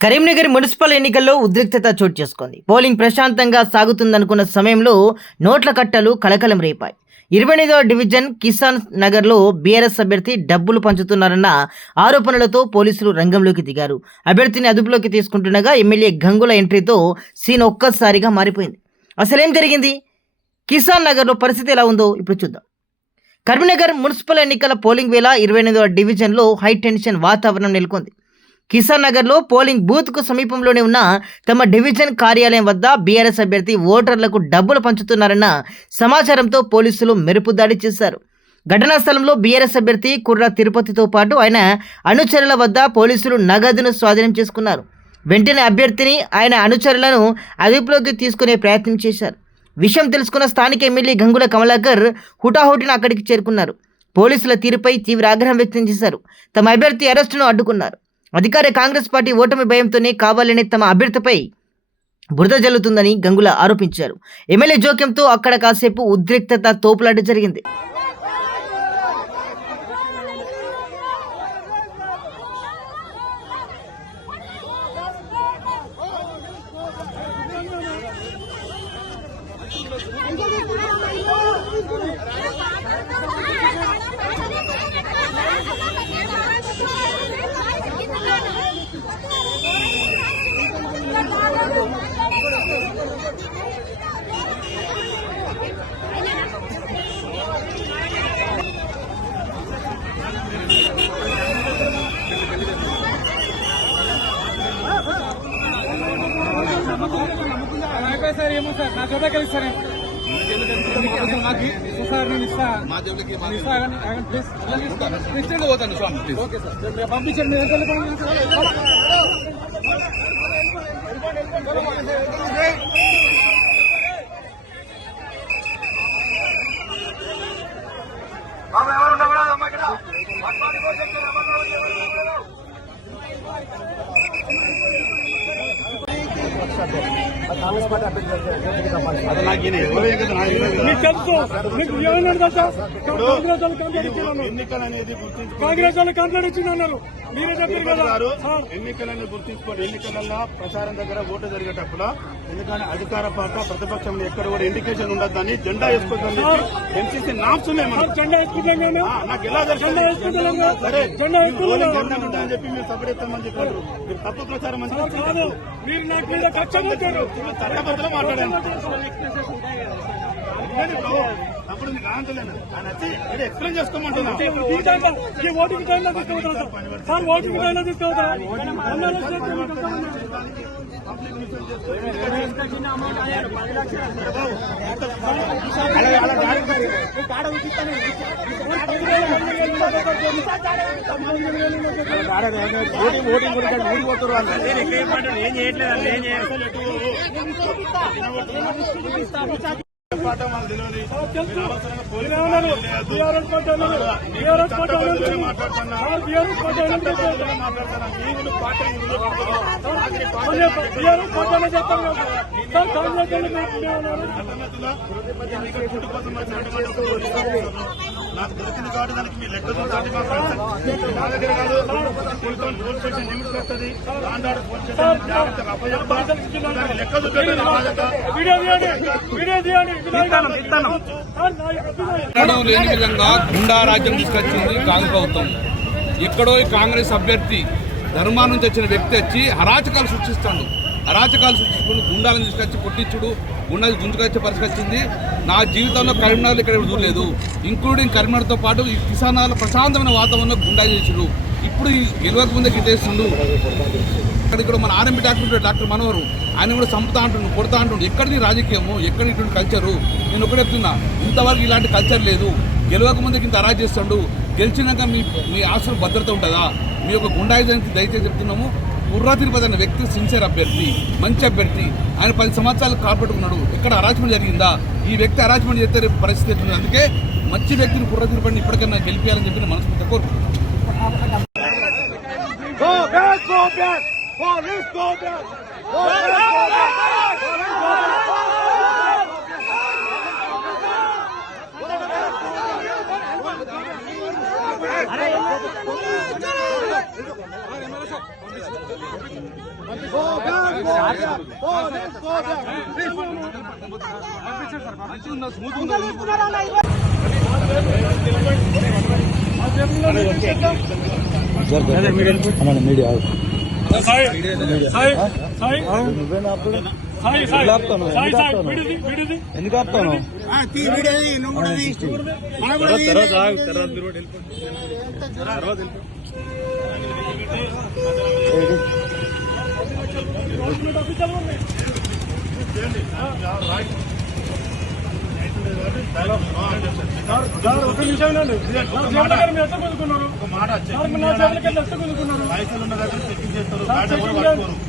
Karimnagar municipal ఎన్నికల్లో ఉద్రిక్తత చోటు చేసుకుంది. పోలింగ్ ప్రశాంతంగా సాగుతుందనుకున్న సమయంలో నోట్ల కట్టలు కలకలం రేపాయి. 28వ డివిజన్ కిసాన్ నగర్లో బీఆర్ఎస్ అభ్యర్థి డబ్బులు పంచుతున్నారన్న ఆరోపణలతో పోలీసులు రంగంలోకి దిగారు. అభ్యర్థిని అదుపులోకి తీసుకుంటుండగా ఎమ్మెల్యే గంగుల ఎంట్రీతో సీన్ ఒక్కసారిగా మారిపోయింది. అసలేం జరిగింది? కిసాన్ నగర్లో పరిస్థితి ఎలా ఉందో ఇప్పుడు చూద్దాం. కరీంనగర్ మున్సిపల్ ఎన్నికల పోలింగ్ వేళ 28వ డివిజన్లో హై టెన్షన్ వాతావరణం నెలకొంది. కిసాన్ నగర్లో పోలింగ్ బూత్కు సమీపంలోనే ఉన్న తమ డివిజన్ కార్యాలయం వద్ద బీఆర్ఎస్ అభ్యర్థి ఓటర్లకు డబ్బులు పంచుతున్నారన్న సమాచారంతో పోలీసులు మెరుపు దాడి చేశారు. ఘటనా స్థలంలో బీఆర్ఎస్ అభ్యర్థి కుర్ర తిరుపతితో పాటు ఆయన అనుచరుల వద్ద పోలీసులు నగదును స్వాధీనం చేసుకున్నారు. వెంటనే అభ్యర్థిని ఆయన అనుచరులను అదుపులోకి తీసుకునే ప్రయత్నం చేశారు. విషయం తెలుసుకున్న స్థానిక ఎమ్మెల్యే గంగుల కమలాకర్ హుటాహుటిన అక్కడికి చేరుకున్నారు. పోలీసుల తీరుపై తీవ్ర ఆగ్రహం వ్యక్తం చేశారు. తమ అభ్యర్థి అరెస్టును అడ్డుకున్నారు. అధికార కాంగ్రెస్ పార్టీ ఓటమి భయంతోనే కావాలని తమ అభ్యర్థిపై బురద జల్లుతుందని గంగుల ఆరోపించారు. ఎమ్మెల్యే జోక్యంతో అక్కడ కాసేపు ఉద్రిక్తత తోపులాట జరిగింది. సార్ ఏమో సార్ నా జోబే కలిసి సార్ సార్ నేను ఇస్తాను పోతాను స్వామి. ఓకే సార్ పంపించండి. కాంగ్రెస్ పార్టీ కాంగ్రెస్ వాళ్ళు కంప్లైంట్ ఇచ్చిన్నారు. మీరే చెప్పారు కదా ఎన్నికలను గుర్తించుకోండి. ఎన్నికలలో ప్రచారం దగ్గర ఓటు జరిగేటప్పుడు ఎందుకంటే అధికార పార్టీ ప్రతిపక్షంలో ఎక్కడ కూడా ఇండికేషన్ ఉండద్దని జెండా వేసుకోవద్దని ఎన్సీసీ నామ్స్ ఉన్నాయి. జెండా వేసుకుంటాం నాకు ఎలా జెండా సరే జెండా అని చెప్పి మీరు సపోర్ట్ ఇస్తామని చెప్పారు. మీరు తప్పు ప్రచారం అని మీరు నాకు మీద కక్ష పెట్టారు. చట్టబద్ధలో మాట్లాడాను. అప్పుడు మీకు ఆందోళన ఆయన వచ్చి ఎక్స్ప్లెయిన్ చేసుకోమంటున్నా. ఓటింగ్ టైంలో తీసుకోవద్దా సార్? ఓటింగ్ టైంలో తీసుకోవద్దా? ఓటింగ్ ఊడిపోతారు వాళ్ళు. ఏం చేయట్లేదు. ఏం నాకు దొరికింది కాబట్టి దానికి మీ లెక్క చూడండి. మా దగ్గర కాదు పోలీస్ స్టేషన్ లిమిట్స్ వస్తుంది. దాంట్లో పోలీస్ స్టేషన్ జాగ్రత్తగా అప్పచెప్తాను. లెక్క చూడండి. లేని విధంగా గుండా రాజ్యం తీసుకొచ్చింది కాంగ్రెస్ ప్రభుత్వం. ఎక్కడో ఈ కాంగ్రెస్ అభ్యర్థి ధర్మాన్ని నుంచి వచ్చిన వ్యక్తి వచ్చి అరాచకాలు సృష్టిస్తాడు. అరాచకాలు సృష్టించుకుని గుండాలను తీసుకొచ్చి కొట్టించుడు, గుండాలు గుంజుకొచ్చే పరిస్థితి వచ్చింది. నా జీవితంలో కరీంనగర్లో ఇక్కడ చూడలేదు. ఇంక్లూడింగ్ కరీంనగర్తో పాటు ఈ కిసానాల ప్రశాంతమైన వాతావరణంలో గుండా చేసుడు. ఇప్పుడు గెలవక ముందే గిట్టేస్తుండు. ఇక్కడ కూడా మన ఆర్ఎంపీ డాక్టర్ మనోహర్ ఆయన కూడా చంపుతా అంటుండు, కొడతా అంటుండు. ఎక్కడిది రాజకీయము, ఎక్కడ ఇటువంటి కల్చరు? నేను ఒకటి చెప్తున్నా, ఇంతవరకు ఇలాంటి కల్చర్ లేదు. గెలవక ముందుకి ఇంత అరాజ్ చేస్తాడు. గెలిచినాక మీ ఆస్తులు భద్రత ఉంటుందా? మీ యొక్క గుండాయిజానికి దయచేసి చెప్తున్నాము. కుర్రా తిరుపతి అనే వ్యక్తి సిన్సియర్ అభ్యర్థి, మంచి అభ్యర్థి. ఆయన 10 సంవత్సరాలు కాపాడుకున్నాడు. ఎక్కడ అరాజ్మెంట్ జరిగిందా? ఈ వ్యక్తి అరాజ్మెంట్ చేస్తే రేపు పరిస్థితి ఎట్లుంది. అందుకే మంచి వ్యక్తిని కుర్రా తిరుపతిని ఇప్పటికైనా గెలిపించాలని చెప్పి మనస్ఫూర్తిగా కోరుకుంటున్నాను. Police go back! మంచిగా ఉన్నా స్మూత్ ఉన్నా ఎందుకు ఆపుతాను ఒక నిమిషం ఎట్లా కొనుక్కున్నారు నా చేతులకి ఎట్లా కొనుక్కున్నారు లైసెన్స్ ఉన్న దగ్గర చెకింగ్ చేస్తారు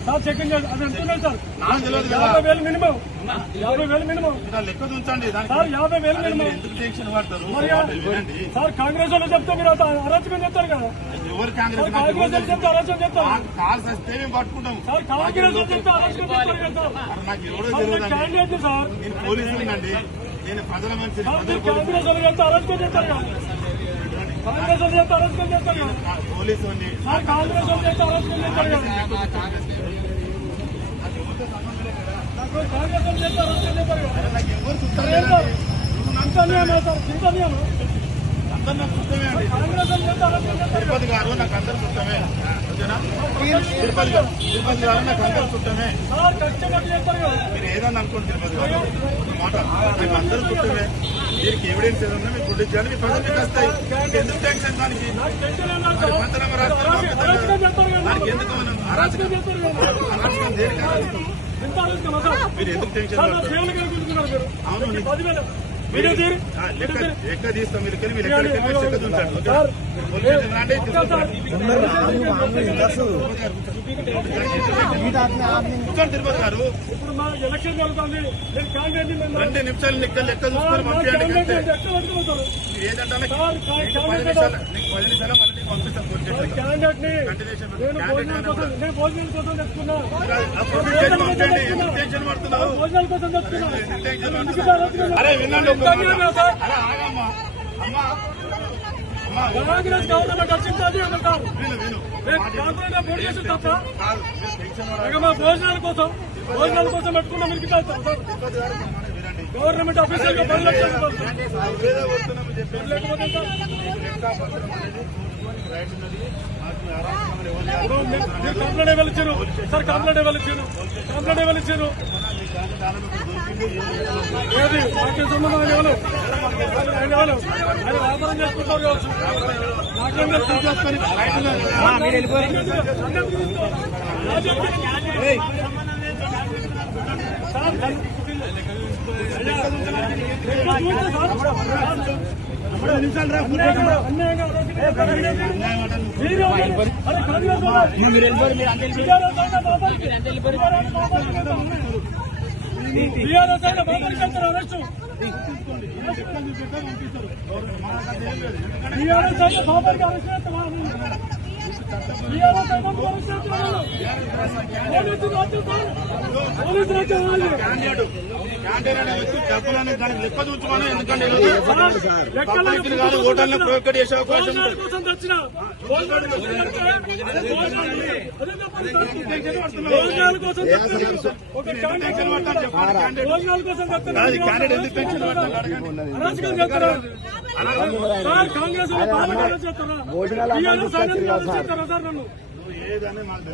సార్ చెకింగ్ చేస్తారు అది ఎంత సార్ 50,000 మినిమం 50,000 మినిమం లెక్క ఉంచండి సార్ 50,000 మినిమం ఎందుకు టెన్షన్ పడతారు సార్ కాంగ్రెస్ వాళ్ళు చెప్తే మీరు అరాచకం చేస్తారు కదా ఎవరు కాంగ్రెస్ వాళ్ళు చెప్తే అరాచకం చేస్తారు కాల్స్ వస్తే మేము పట్టుకుంటాం సార్ కాంగ్రెస్ వాళ్ళు చెప్తే అరాచకం చేస్తారు కదా నాకు ఎవరో తెలియదు సార్ నేను పోలీసులండి నేను ప్రజల మనిషి కాంగ్రెస్ వాళ్ళు చెప్తే అరాచకం చేస్తారు కదా కాంగ్రెస్ వాళ్ళు చెప్తే అరాచకం చేస్తారు కదా పోలీసు సార్ కాంగ్రెస్ వాళ్ళు చెప్తే అరాచకం చేస్తారు కదా కాంగ్రెస్ వాళ్ళు చెప్తే అరాచకం చేస్తారు కదా నాకు ఎవరు చూస్తారు తిరుపతి గారు నాకు అందరు చుట్టమే తిరుపతి గారు నాకు అందరు చుట్టమే మీరు ఏదన్నా అనుకోండి తిరుపతి గారు మాట నాకు అందరూ చుట్టమే దీనికి ఎవిడెన్స్ ఏదన్నా మీకు ప్రొడ్యూస్ చేయాలి మీ ప్రజలకు వస్తాయి ఎందుకు టెన్షన్ దానికి పంచనామా దానికి ఎందుకు అరాచకం దేనికి మీరు ఎందుకు టెన్షన్ అవును ఎక్కడ తీస్తాం మీరు మీరు తిరుపతి గారు ఇప్పుడు మా ఎలక్షన్ జరుగుతుంది 2 నిమిషాలు లెక్క చూసుకొని పంపించండి ఏదంటే 10 నిమిషాలు టెన్షన్ పడుతున్నావు అరే వినండి కాంగ్రెస్ గవర్నమెంట్ వచ్చింది అంటారు పోటీ చేసి తప్ప మా భోజనాల కోసం పెట్టుకున్నా మీరు గవర్నమెంట్ ఆఫీసర్ గా 10 లక్షలు కంప్లైంట్ ఇవ్వలిచ్చారు సార్ కంప్లైంట్ ఇవ్వలిచ్చారు ఏది నాకే సంబంధం ఆయన వ్యాపారం చేసుకుంటారు కావచ్చు నాకేం చేసుకొని డబ్బులని దానికి లెక్క చూసుకోవాలి ఎందుకంటే ఓటర్లను ప్రొవైడ్ చేసే అవకాశం కాంగ్రెస్ నన్ను ఏదనే మాకు